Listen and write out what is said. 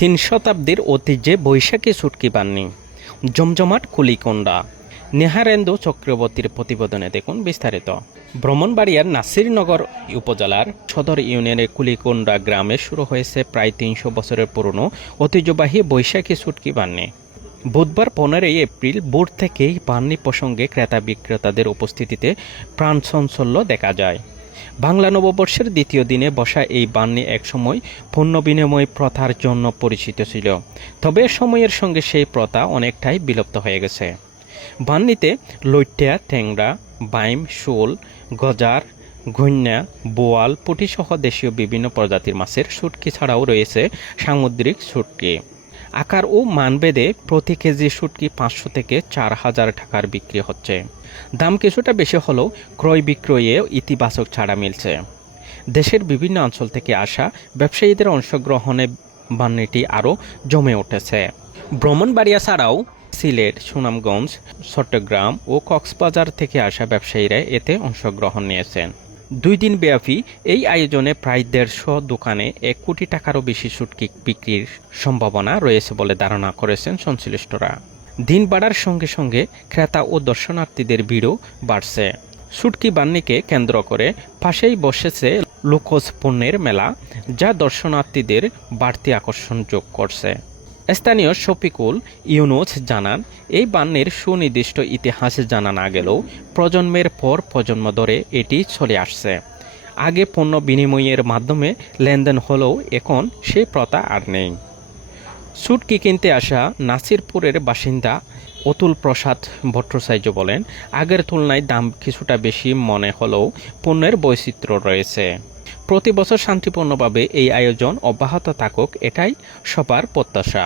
তিন শতাব্দীর ঐতিহ্যে বৈশাখী শুটকি বান্নি জমজমাট কুলিকোন্ডা। নেহারেন্দু চক্রবর্তীর প্রতিবেদনে দেখুন বিস্তারিত। ব্রাহ্মণবাড়িয়ার নাসিরনগর উপজেলার সদর ইউনিয়নের কুলিকোন্ডা গ্রামে শুরু হয়েছে প্রায় ৩০০ বছরের পুরনো ঐতিহ্যবাহী বৈশাখী শুটকি বান্নি। বুধবার 15 এপ্রিল ভোর থেকেই বান্নি প্রসঙ্গে ক্রেতা বিক্রেতাদের উপস্থিতিতে প্রাণচাঞ্চল্য দেখা যায়। বাংলা নববর্ষের দ্বিতীয় দিনে বসা এই বান্নি একসময় পণ্য বিনিময় প্রথার জন্য পরিচিত ছিল, তবে সময়ের সঙ্গে সেই প্রথা অনেকটাই বিলুপ্ত হয়ে গেছে। বান্নিতে লইট্টা, ট্যাংরা, বাইম, শোল, গজার, ঘৈন্যা, বোয়াল, পুঁটিসহ দেশীয় বিভিন্ন প্রজাতির মাছের শুটকি ছাড়াও রয়েছে সামুদ্রিক শুটকি। আকার ও মানভেদে প্রতি কেজি শুটকি 500 থেকে 4000 টাকার বিক্রি হচ্ছে। দাম কিছুটা বেশি হলেও ক্রয় বিক্রয়ে ইতিবাচক ছাড়া মিলছে। দেশের বিভিন্ন অঞ্চল থেকে আসা ব্যবসায়ীদের অংশগ্রহণে বান্নিটি আরও জমে উঠেছে। ব্রাহ্মণবাড়িয়া ছাড়াও সিলেট, সুনামগঞ্জ, চট্টগ্রাম ও কক্সবাজার থেকে আসা ব্যবসায়ীরা এতে অংশগ্রহণ নিয়েছেন। 2 দিন ব্যাপী এই আয়োজনে প্রায় 150 দোকানে 1 কোটি টাকারও বেশি শুটকি বিক্রির সম্ভাবনা রয়েছে বলে ধারণা করেছেন সংশ্লিষ্টরা। দিন বাড়ার সঙ্গে সঙ্গে ক্রেতা ও দর্শনার্থীদের ভিড়ও বাড়ছে। শুটকি বান্নিকে কেন্দ্র করে পাশেই বসেছে লোকজ পণ্যের মেলা, যা দর্শনার্থীদের বাড়তি আকর্ষণ যোগ করছে। স্থানীয় শফিকুল ইউনুস জানান, এই বান্নির সুনির্দিষ্ট ইতিহাস জানা না গেলেও প্রজন্মের পর প্রজন্ম ধরে এটি চলে আসছে। আগে পণ্য বিনিময়ের মাধ্যমে লেনদেন হলেও এখন সেই প্রথা আর নেই। শুটকি কিনতে আসা নাসিরপুরের বাসিন্দা অতুল প্রসাদ ভট্টাচার্য বলেন, আগের তুলনায় দাম কিছুটা বেশি মনে হলেও পণ্যের বৈচিত্র্য রয়েছে। প্রতি বছর শান্তিপূর্ণভাবে এই আয়োজন অব্যাহত থাকুক, এটাই সবার প্রত্যাশা।